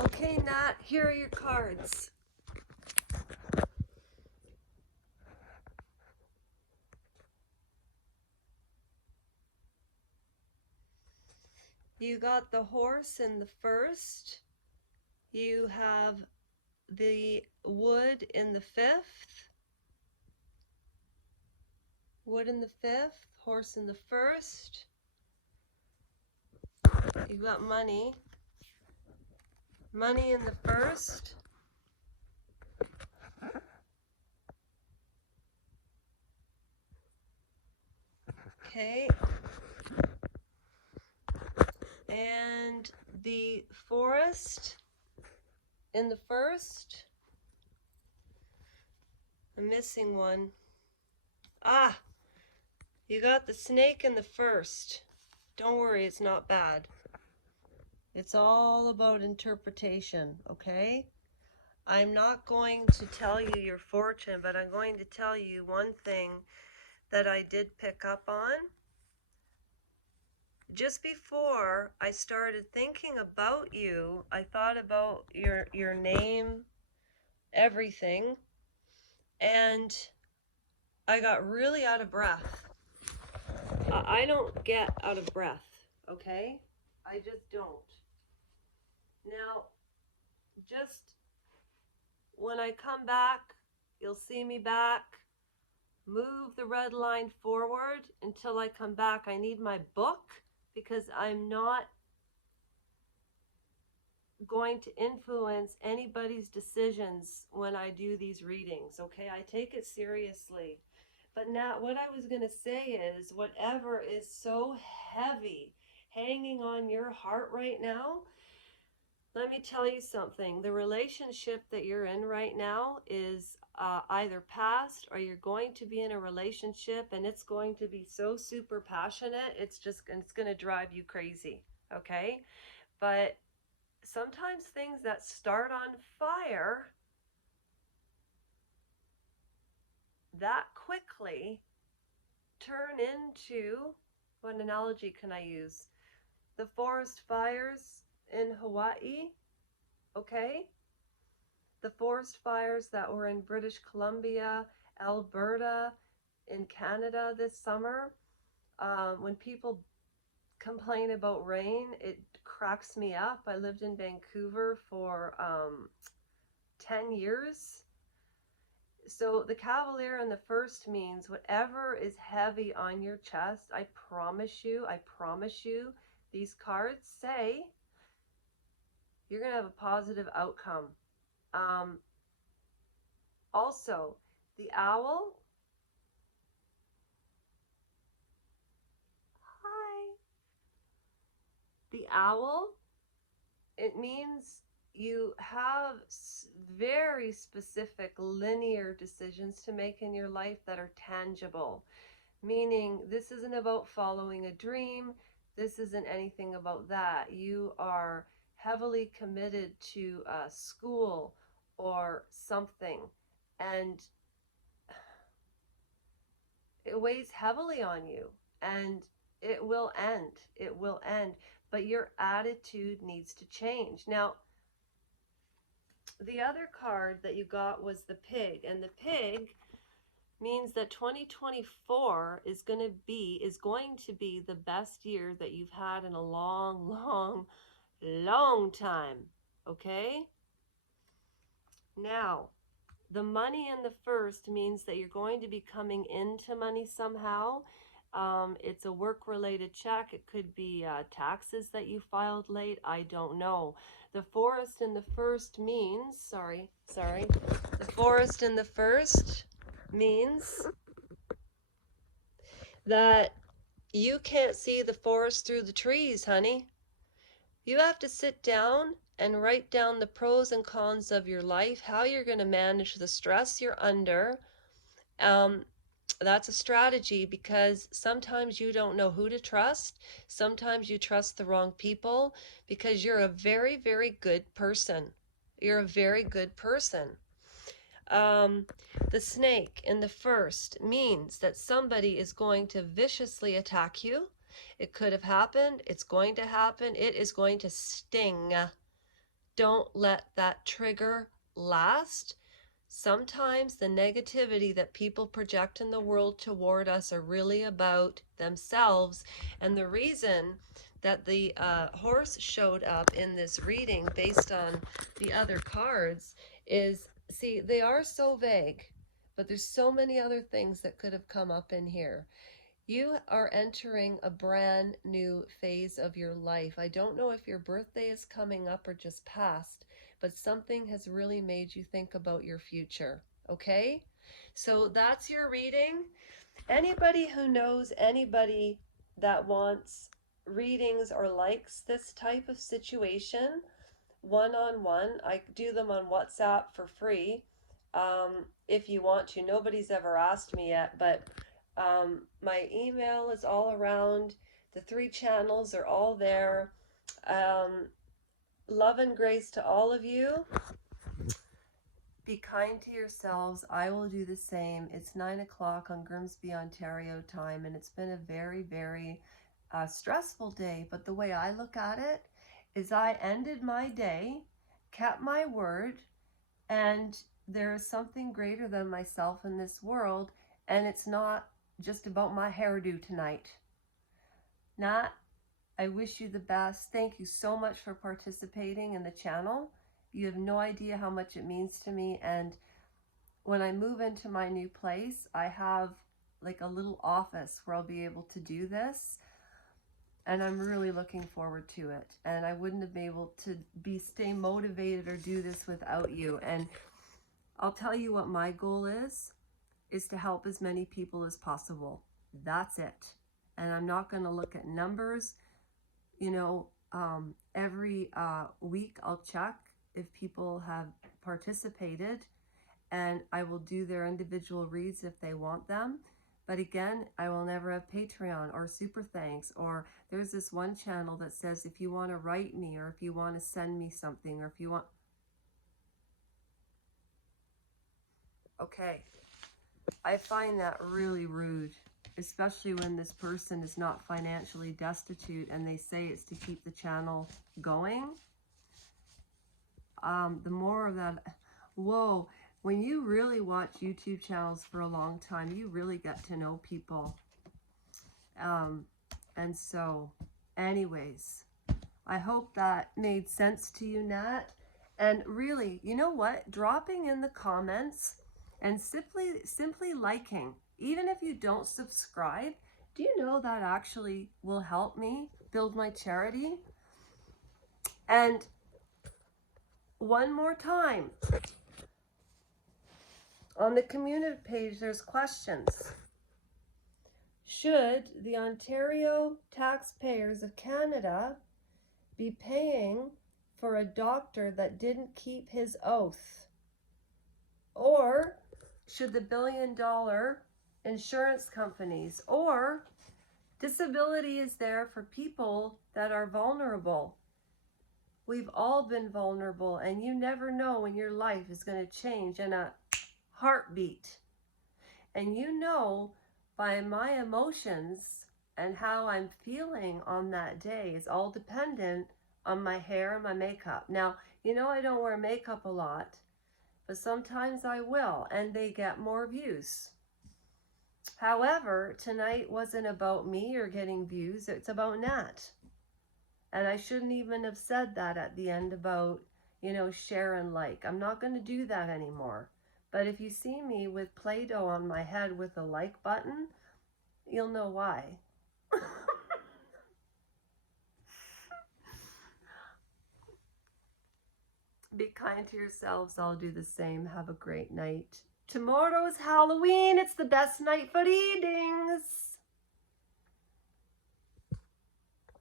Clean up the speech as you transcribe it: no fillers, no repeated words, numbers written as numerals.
Okay, Nat, here are your cards. You got the horse in the first. You have the wood in the fifth. Wood in the fifth, horse in the first. You got money. Money in the first. Okay. And the forest in the first. I'm missing one. Ah, you got the snake in the first. Don't worry, it's not bad. It's all about interpretation, okay? I'm not going to tell you your fortune, but I'm going to tell you one thing that I did pick up on. Just before I started thinking about you, I thought about your name, everything, and I got really out of breath. I don't get out of breath, okay? I just don't. Now, just when I come back, you'll see me back. Move the red line forward until I come back. I need my book because I'm not going to influence anybody's decisions when I do these readings, okay? I take it seriously. But now what I was going to say is whatever is so heavy hanging on your heart right now, let me tell you something. The relationship that you're in right now is either past or you're going to be in a relationship and it's going to be so super passionate. It's going to drive you crazy. Okay. But sometimes things that start on fire that quickly turn into, what analogy can I use? The forest fires in Hawaii. Okay. The forest fires that were in British Columbia, Alberta, in Canada this summer. When people complain about rain, it cracks me up. I lived in Vancouver for 10 years. So the Cavalier in the first means whatever is heavy on your chest, I promise you, these cards say you're going to have a positive outcome. Also, the owl. Hi. The owl, it means you have very specific linear decisions to make in your life that are tangible. Meaning, this isn't about following a dream. This isn't anything about that. You are heavily committed to a school or something. And it weighs heavily on you. And it will end. It will end. But your attitude needs to change. Now, the other card that you got was the pig. And the pig means that 2024 is going to be the best year that you've had in a long time. Okay? Now, the money in the first means that you're going to be coming into money somehow. It's a work-related check. It could be taxes that you filed late. I don't know. The forest in the first means, the forest in the first means that you can't see the forest through the trees, honey. You have to sit down and write down the pros and cons of your life, how you're going to manage the stress you're under. That's a strategy because sometimes you don't know who to trust. Sometimes you trust the wrong people because you're a very, very good person. You're a very good person. The snake in the first means that somebody is going to viciously attack you. It could have happened. It's going to happen. It is going to sting don't let that trigger last. Sometimes the negativity that people project in the world toward us are really about themselves. And the reason that the horse showed up in this reading based on the other cards is, see, they are so vague, but there's so many other things that could have come up in here. You are entering a brand new phase of your life. I don't know if your birthday is coming up or just passed, but something has really made you think about your future. Okay? So that's your reading. Anybody who knows anybody that wants readings or likes this type of situation, one-on-one, I do them on WhatsApp for free. If you want to. Nobody's ever asked me yet, but my email is all around. The 3 channels are all there. Love and grace to all of you. Be kind to yourselves. I will do the same. It's 9 o'clock on Grimsby, Ontario time, and it's been a very, very stressful day. But the way I look at it is I ended my day, kept my word, and there is something greater than myself in this world, and it's not just about my hairdo tonight. Nat, I wish you the best. Thank you so much for participating in the channel. You have no idea how much it means to me. And when I move into my new place, I have like a little office where I'll be able to do this. And I'm really looking forward to it. And I wouldn't have been able to stay motivated or do this without you. And I'll tell you what my goal is to help as many people as possible. That's it. And I'm not going to look at numbers. You know, every week I'll check if people have participated, and I will do their individual reads if they want them. But again, I will never have Patreon or Super Thanks, or there's this one channel that says if you want to write me, or if you want to send me something, or if you want... Okay, I find that really rude, especially when this person is not financially destitute and they say it's to keep the channel going. The more of that, whoa, when you really watch YouTube channels for a long time, you really get to know people. And so, anyways, I hope that made sense to you, Nat. And really, you know what? Dropping in the comments and simply liking, even if you don't subscribe, do you know that actually will help me build my charity? And one more time, on the community page, there's questions. Should the Ontario taxpayers of Canada be paying for a doctor that didn't keep his oath? Or should the billion-dollar insurance companies? Or disability is there for people that are vulnerable. We've all been vulnerable, and you never know when your life is going to change in a heartbeat. And you know, by my emotions and how I'm feeling on that day is all dependent on my hair and my makeup. Now, you know I don't wear makeup a lot, but sometimes I will, and they get more views. However, tonight wasn't about me or getting views, it's about Nat. And I shouldn't even have said that at the end about, you know, share and like. I'm not going to do that anymore. But if you see me with Play-Doh on my head with a like button, you'll know why. Be kind to yourselves. I'll do the same. Have a great night. Tomorrow's Halloween. It's the best night for eatings.